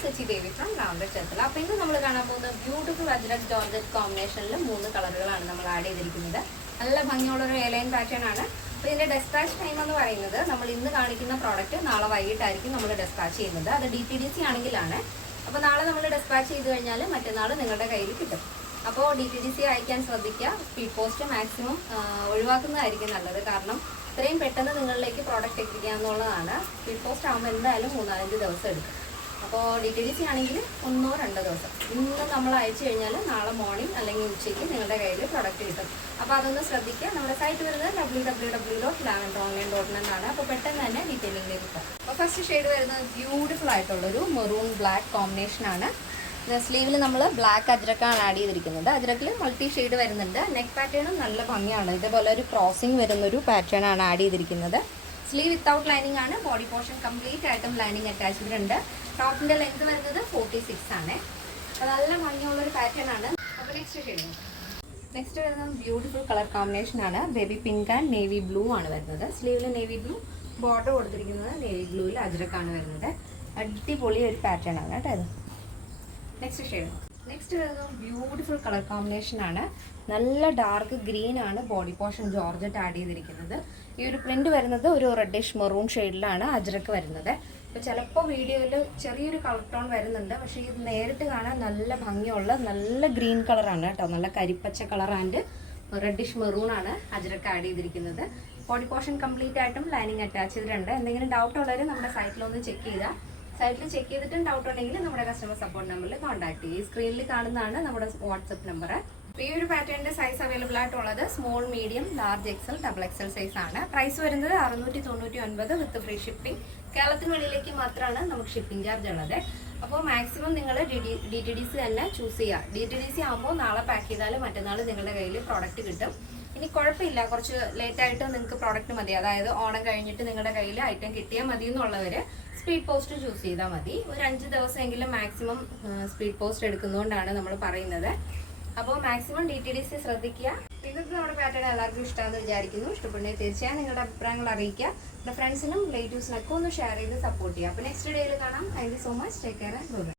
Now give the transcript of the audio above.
Suchi Devi from Ravanda Chettala. അപ്പോൾ ഇന്ന് നമ്മൾ കാണാൻ പോകുന്ന ബ്യൂട്ടിഫുൾ അജ്രക് ജോർജറ്റ് കോമ്പിനേഷനിൽ 3 കളറുകളാണ് നമ്മൾ ആഡ് ചെയ്തിരിക്കുന്നത്. നല്ല ഭംഗിയുള്ള ഒരു എലൈൻ പാറ്റേൺ ആണ്. അപ്പോൾ ഇതിന്റെ ഡെസ്പാച്ച് ടൈം എന്ന് പറയുന്നത് നമ്മൾ ഇന്ന് കാണിക്കുന്ന പ്രോഡക്റ്റ് നാളെ വൈകിട്ടായിരിക്കും നമ്മൾ ഡെസ്പാച്ച് ചെയ്യുന്നത്. അത് DTDC ആണെങ്കിലാണ്. അപ്പോൾ നാളെ നമ്മൾ ഡെസ്പാച്ച് ചെയ്ത് കഴിഞ്ഞാൽ മറ്റന്നാൾ നിങ്ങളുടെ കയ്യിൽ കിട്ടും. അപ്പോൾ DTDC അയക്കാൻ ശ്രദ്ധിക്കുക. സ്പീഡ് പോസ്റ്റ് മാക്സിമം ഒഴിവാക്കുന്നതായിരിക്കും നല്ലത്. കാരണം ഇത്രയും പെട്ടെന്ന് നിങ്ങളിലേക്ക് പ്രോഡക്റ്റ് എത്തിക്കുക എന്നുള്ളതാണ്. സ്പീഡ് പോസ്റ്റ് ആകുമ്പോൾ എന്തായാലും 3-5 ദിവസം എടുക്കും. അപ്പോൾ DTDC ആണെങ്കിൽ 1-2 ദിവസം. ഇന്ന് നമ്മൾ അയച്ചു കഴിഞ്ഞാൽ നാളെ മോർണിംഗ് അല്ലെങ്കിൽ ഉച്ചയ്ക്ക് നിങ്ങളുടെ കയ്യിൽ പ്രോഡക്റ്റ് കിട്ടും. അപ്പോൾ അതൊന്ന് ശ്രദ്ധിക്കുക. നമ്മുടെ സൈറ്റ് വരുന്നത് www.lavenderonline.in എന്നാണ്. അപ്പോൾ പെട്ടെന്ന് തന്നെ ഡീറ്റെയിലിംഗിലേക്ക് പോകാം. അപ്പോൾ ഫസ്റ്റ് ഷെയ്ഡ് വരുന്നത് ബ്യൂട്ടിഫുൾ ആയിട്ടുള്ളൊരു മെറൂൺ ബ്ലാക്ക് കോമ്പിനേഷനാണ്. സ്ലീവിൽ നമ്മൾ ബ്ലാക്ക് അജ്രക്കാണ് ആഡ് ചെയ്തിരിക്കുന്നത്. അജ്രക്കിൽ മൾട്ടി ഷെയ്ഡ് വരുന്നുണ്ട്. നെക്ക് പാറ്റേണും നല്ല ഭംഗിയാണ്. ഇതേപോലെ ഒരു ക്രോസിംഗ് വരുന്നൊരു പാറ്റേൺ ആണ് ആഡ് ചെയ്തിരിക്കുന്നത്. സ്ലീവ് വിത്തൗട്ട് ലൈനിങ് ആണ്. ബോഡി പോർഷൻ കംപ്ലീറ്റ് ആയിട്ടും ലൈനിങ് അറ്റാച്ച്ഡ് ഉണ്ട്. ടോപ്പിൻ്റെ ലെങ്ത് വരുന്നത് 46 ആണ്. അപ്പോൾ നല്ല ഭംഗിയുള്ളൊരു പാറ്റേൺ ആണ്. അപ്പോൾ നെക്സ്റ്റ് വരുന്നത് ബ്യൂട്ടിഫുൾ കളർ കോമ്പിനേഷൻ ആണ്. Baby pink and navy blue ആണ് വരുന്നത്. സ്ലീവിൽ നേവി ബ്ലൂ, ബോർഡർ കൊടുത്തിരിക്കുന്നത് നേവി ബ്ലൂവിൽ അജ്രക്കാണ് വരുന്നത്. അടിപൊളി ഒരു പാറ്റേൺ ആണ് കേട്ടോ ഇത്. നെക്സ്റ്റ് വരുന്നത് ബ്യൂട്ടിഫുൾ കളർ കോമ്പിനേഷൻ ആണ്. നല്ല ഡാർക്ക് ഗ്രീൻ ആണ് ബോഡി പോർഷൻ ജോർജറ്റ് ആഡ് ചെയ്തിരിക്കുന്നത്. ഈ ഒരു പ്രിന്റ് വരുന്നത് ഒരു റെഡിഷ് മെറൂൺ ഷെയ്ഡിലാണ് അജ്രക്ക് വരുന്നത്. അപ്പോൾ ചിലപ്പോൾ വീഡിയോയിൽ ചെറിയൊരു കളർ ടോൺ വരുന്നുണ്ട്. പക്ഷേ ഇത് നേരിട്ട് കാണാൻ നല്ല ഭംഗിയുള്ള നല്ല ഗ്രീൻ കളറാണ് കേട്ടോ. നല്ല കരിപ്പച്ച കളർ ആൻഡ് റെഡിഷ് മെറൂൺ ആണ് അജ്രക്ക് ആഡ് ചെയ്തിരിക്കുന്നത്. ബോഡി പോർഷൻ കംപ്ലീറ്റ് ആയിട്ടും ലൈനിങ് അറ്റാച്ച് ചെയ്തിട്ടുണ്ട്. എന്തെങ്കിലും ഡൗട്ട് ഉള്ളവർ നമ്മുടെ സൈറ്റിലൊന്ന് ചെക്ക് ചെയ്താൽ സൈറ്റിൽ ചെക്ക് ചെയ്തിട്ടും ഡൗട്ട് ഉണ്ടെങ്കിൽ നമ്മുടെ കസ്റ്റമർ സപ്പോർട്ട് നമ്പറിൽ കോൺടാക്ട് ചെയ്യും. ഈ സ്ക്രീനിൽ കാണുന്നതാണ് നമ്മുടെ വാട്സപ്പ് നമ്പർ. ഈ ഒരു പാറ്റേണിന്റെ സൈസ് അവൈലബിൾ ആയിട്ടുള്ളത് small, medium, large, XL, XXL size ആണ്. പ്രൈസ് വരുന്നത് 699 വിത്ത് ഫ്രീ ഷിപ്പിംഗ്. കേരളത്തിന് വെളിയിലേക്ക് മാത്രമാണ് നമുക്ക് ഷിപ്പിംഗ് ചാർജ് ഉള്ളത്. അപ്പോൾ മാക്സിമം നിങ്ങൾ DTDC തന്നെ ചൂസ് ചെയ്യുക. DTDC ആകുമ്പോൾ നാളെ പാക്ക് ചെയ്താൽ മറ്റന്നാൾ നിങ്ങളുടെ കയ്യിൽ പ്രോഡക്റ്റ് കിട്ടും. ഇനി കുഴപ്പമില്ല, കുറച്ച് ലേറ്റായിട്ട് നിങ്ങൾക്ക് പ്രോഡക്റ്റ് മതി, അതായത് ഓണം കഴിഞ്ഞിട്ട് നിങ്ങളുടെ കയ്യിൽ ഐറ്റം കിട്ടിയാൽ മതി എന്നുള്ളവർ സ്പീഡ് പോസ്റ്റ് ചൂസ് ചെയ്താൽ മതി. ഒരു 5 ദിവസമെങ്കിലും മാക്സിമം സ്പീഡ് പോസ്റ്റ് എടുക്കുന്നതുകൊണ്ടാണ് നമ്മൾ പറയുന്നത്. അപ്പോൾ മാക്സിമം DTDC ശ്രദ്ധിക്കുക. ഇന്നത്തെ നമ്മുടെ പാറ്റേൺ എല്ലാവർക്കും ഇഷ്ടമാണെന്ന് വിചാരിക്കുന്നു. ഇഷ്ടപ്പെടുന്നെങ്കിൽ തീർച്ചയായും നിങ്ങളുടെ അഭിപ്രായങ്ങൾ അറിയിക്കുക. നമ്മുടെ ഫ്രണ്ട്സിനും റിലേറ്റീവ്സിനൊക്കെ ഒന്ന് ഷെയർ ചെയ്ത് സപ്പോർട്ട് ചെയ്യുക. അപ്പോൾ നെക്സ്റ്റ് ഡേയിൽ കാണാം. Thank you so much. Take care and by.